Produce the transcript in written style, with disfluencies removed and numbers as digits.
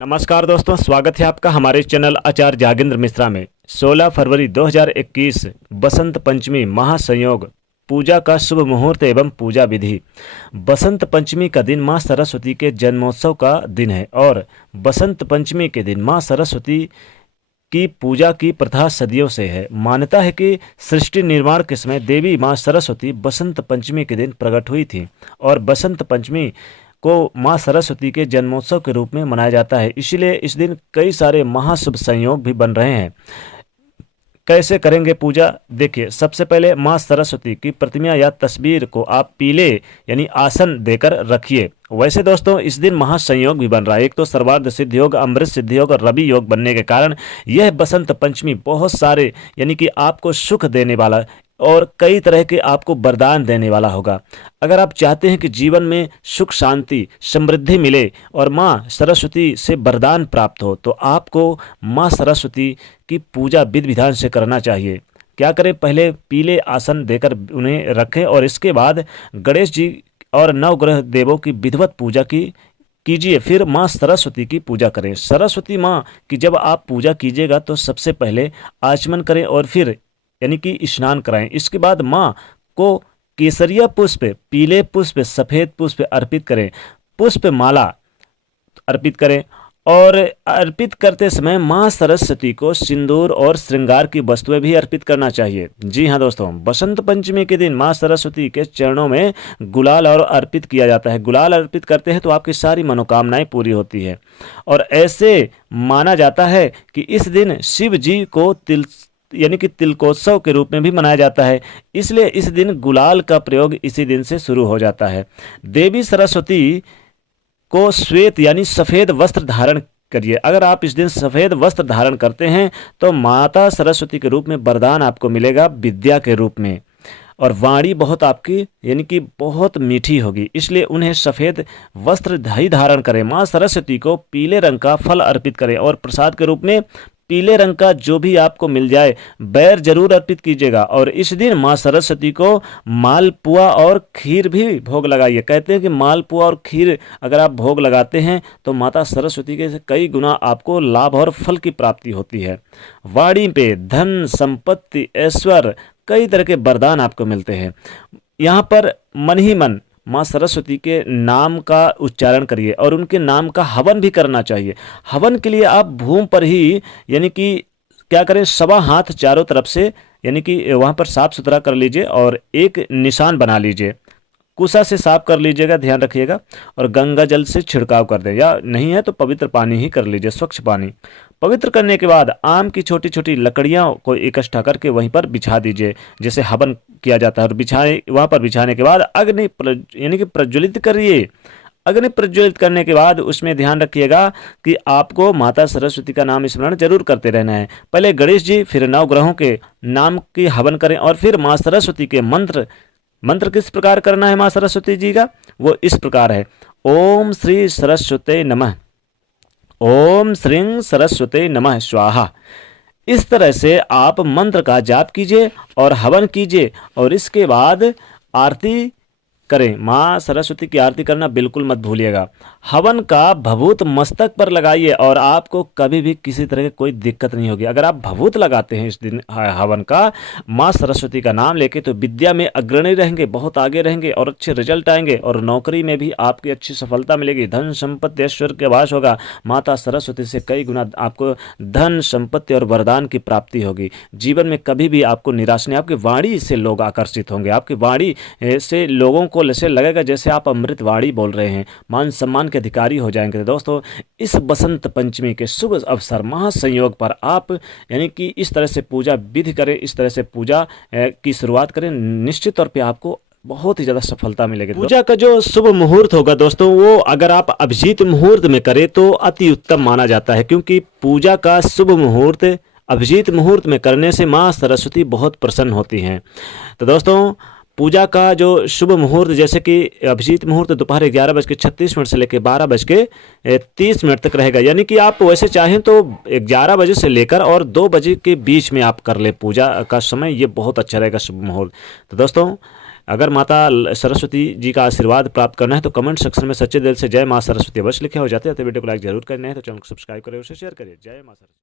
नमस्कार दोस्तों, स्वागत है आपका हमारे चैनल आचार्य जागेंद्र मिश्रा में। 16 फरवरी 2021 बसंत पंचमी महासंयोग पूजा का शुभ मुहूर्त एवं पूजा विधि। बसंत पंचमी का दिन मां सरस्वती के जन्मोत्सव का दिन है और बसंत पंचमी के दिन मां सरस्वती की पूजा की प्रथा सदियों से है। मान्यता है कि सृष्टि निर्माण के समय देवी मां सरस्वती बसंत पंचमी के दिन प्रकट हुई थी और बसंत पंचमी को मां सरस्वती के जन्मोत्सव के रूप में मनाया जाता है। इसीलिए इस दिन कई सारे महाशुभ संयोग भी बन रहे हैं। कैसे करेंगे पूजा? देखिए, सबसे पहले मां सरस्वती की प्रतिमा या तस्वीर को आप पीले यानी आसन देकर रखिए। वैसे दोस्तों, इस दिन महासंयोग भी बन रहा है। एक तो सर्वार्थ सिद्ध योग, अमृत सिद्ध योग और रवि योग बनने के कारण यह बसंत पंचमी बहुत सारे यानी कि आपको सुख देने वाला और कई तरह के आपको वरदान देने वाला होगा। अगर आप चाहते हैं कि जीवन में सुख शांति समृद्धि मिले और माँ सरस्वती से वरदान प्राप्त हो, तो आपको माँ सरस्वती की पूजा विधि विधान से करना चाहिए। क्या करें? पहले पीले आसन देकर उन्हें रखें और इसके बाद गणेश जी और नवग्रह देवों की विधिवत पूजा कीजिए। फिर माँ सरस्वती की पूजा करें। सरस्वती माँ की जब आप पूजा कीजिएगा तो सबसे पहले आचमन करें और फिर यानी कि स्नान कराएं। इसके बाद माँ को केसरिया पुष्प, पीले पुष्प, सफ़ेद पुष्प अर्पित करें। पुष्प माला अर्पित करें और अर्पित करते समय माँ सरस्वती को सिंदूर और श्रृंगार की वस्तुएं भी अर्पित करना चाहिए। जी हाँ दोस्तों, बसंत पंचमी के दिन माँ सरस्वती के चरणों में गुलाल और अर्पित किया जाता है। गुलाल अर्पित करते हैं तो आपकी सारी मनोकामनाएं पूरी होती है और ऐसे माना जाता है कि इस दिन शिव जी को यानी कि तिलकोत्सव के रूप में भी मनाया जाता है। इसलिए इस दिन गुलाल का प्रयोग इसी दिन से शुरू हो जाता है। देवी सरस्वती को श्वेत यानी सफ़ेद वस्त्र धारण करिए। अगर आप इस दिन सफ़ेद वस्त्र धारण करते हैं तो माता सरस्वती के रूप में वरदान आपको मिलेगा विद्या के रूप में, और वाणी बहुत आपकी यानी कि बहुत मीठी होगी। इसलिए उन्हें सफ़ेद वस्त्र ही धारण करें। माँ सरस्वती को पीले रंग का फल अर्पित करें और प्रसाद के रूप में पीले रंग का जो भी आपको मिल जाए बैर जरूर अर्पित कीजिएगा। और इस दिन माँ सरस्वती को मालपुआ और खीर भी भोग लगाइए। कहते हैं कि मालपुआ और खीर अगर आप भोग लगाते हैं तो माता सरस्वती के कई गुना आपको लाभ और फल की प्राप्ति होती है। वाणी पे धन संपत्ति ऐश्वर्य कई तरह के वरदान आपको मिलते हैं। यहाँ पर मन ही मन माँ सरस्वती के नाम का उच्चारण करिए और उनके नाम का हवन भी करना चाहिए। हवन के लिए आप भूमि पर ही यानी कि क्या करें, 1.25 हाथ चारों तरफ से यानी कि वहाँ पर साफ सुथरा कर लीजिए और एक निशान बना लीजिए। कुसा से साफ कर लीजिएगा, ध्यान रखिएगा, और गंगा जल से छिड़काव कर दें, या नहीं है तो पवित्र पानी ही कर लीजिए, स्वच्छ पानी। पवित्र करने के बाद आम की छोटी छोटी लकड़ियां को इकट्ठा करके वहीं पर बिछा दीजिए, जैसे हवन किया जाता है। और वहाँ पर बिछाने के बाद अग्नि यानी कि प्रज्वलित करिए। अग्नि प्रज्वलित करने के बाद उसमें ध्यान रखिएगा कि आपको माता सरस्वती का नाम स्मरण जरूर करते रहना है। पहले गणेश जी, फिर नवग्रहों के नाम की हवन करें और फिर माँ सरस्वती के मंत्र किस प्रकार करना है माँ सरस्वती जी का? वो इस प्रकार है: ओम श्री सरस्वती नमः, ओम श्रीं सरस्वती नमः स्वाहा। इस तरह से आप मंत्र का जाप कीजिए और हवन कीजिए और इसके बाद आरती करें। माँ सरस्वती की आरती करना बिल्कुल मत भूलिएगा। हवन का भभूत मस्तक पर लगाइए और आपको कभी भी किसी तरह की कोई दिक्कत नहीं होगी। अगर आप भभूत लगाते हैं इस दिन हवन का माँ सरस्वती का नाम लेके, तो विद्या में अग्रणी रहेंगे, बहुत आगे रहेंगे और अच्छे रिजल्ट आएंगे और नौकरी में भी आपकी अच्छी सफलता मिलेगी। धन संपत्ति ऐश्वर्य का वास होगा। माता सरस्वती से कई गुना आपको धन संपत्ति और वरदान की प्राप्ति होगी। जीवन में कभी भी आपको निराश नहीं। आपकी वाणी से लोग आकर्षित होंगे। आपकी वाणी से लोगों को ऐसे लगेगा जैसे आप अमृतवाणी बोल रहे हैं, मान सम्मान के अधिकारी हो जाएंगे। दोस्तों, इस बसंत पंचमी के शुभ अवसर महासंयोग पर आप यानी कि इस तरह से पूजा विधि करें, इस तरह से पूजा की शुरुआत करें। निश्चित तौर पे आपको बहुत ही ज़्यादा सफलता मिलेगी। पूजा का जो शुभ मुहूर्त होगा दोस्तों, वो अगर आप अभिजीत मुहूर्त में करें तो अति उत्तम माना जाता है, क्योंकि पूजा का शुभ मुहूर्त अभिजीत मुहूर्त में करने से माँ सरस्वती बहुत प्रसन्न होती हैं। तो दोस्तों, पूजा का जो शुभ मुहूर्त जैसे कि अभिजीत मुहूर्त दोपहर 11:36 से लेकर 12:30 तक रहेगा। यानी कि आप वैसे चाहें तो 11 बजे से लेकर और 2 बजे के बीच में आप कर ले पूजा का समय, ये बहुत अच्छा रहेगा शुभ मुहूर्त। तो दोस्तों, अगर माता सरस्वती जी का आशीर्वाद प्राप्त करना है तो कमेंट सेक्शन में सच्चे दिल से जय माँ सरस्वती अवश्य लिखे हो जाते हैं। तो वीडियो को लाइक जरूर करना है, तो चैनल को सब्सक्राइब करें, उसे शेयर करिए। जय माँ सरस्वती।